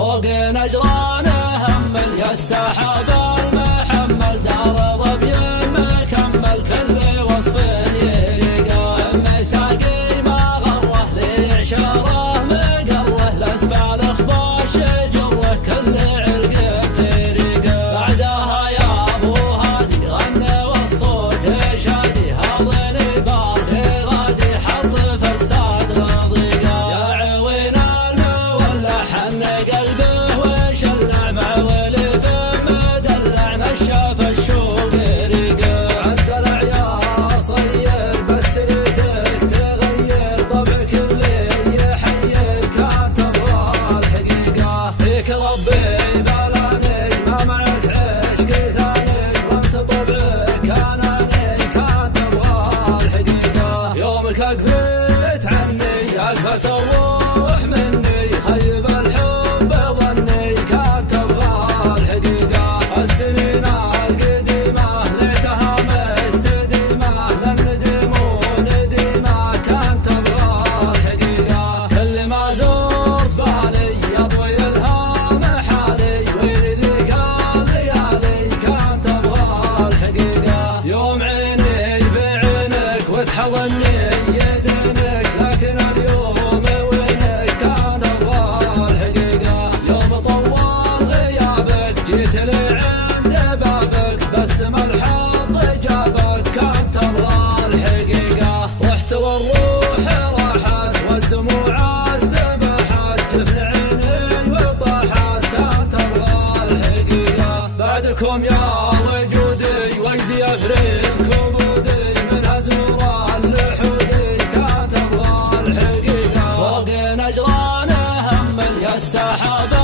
فوق نجرانه همل يا السحاب المحمل دار ظبي مكمل كل وصف يلقى مساقي ما غره لي عشاره مقره لاسفل اخباش جره كل عرق ترقى بعدها يا ابو هادي غنى والصوت شادي هاضني باري غادي حط فساد غضيقه يا عوين المولى حن قلبه وشلع معول فم دلع نشف الشوق رقه عالدلع يا صير بس ريتك تغير طبعك اللي يحير كان تبغى الحقيقه فيك ربي بلاني ما معك عشق ثاني وانت طبعك اناني كان تبغى الحقيقه يومك اقفلت عني اكفت الروح مني خيب الحب ظني كان تبغى الحقيقه السنين القديمه ليتها مستديمه للندم ونديمه كان تبغى الحقيقه كل ما زرت بالي يضوي الهام حالي وين ذيك الليالي كان تبغى الحقيقه يوم عيني بعينك وتحضني يدينك لكن اليوم وينك كان تبغى الحقيقه يوم طول غيابك جيت لي عند بابك بس ما الحظ جابك كان تبغى الحقيقه رحت والروح راحت والدموع استباحت جفن عيني وطاحت كان تبغى الحقيقه بعدكم يا وجودي وجدي افريد كبودي من ازور اللحودي كان تبغى الحقيقه فوق نجرانه همل يا السحاب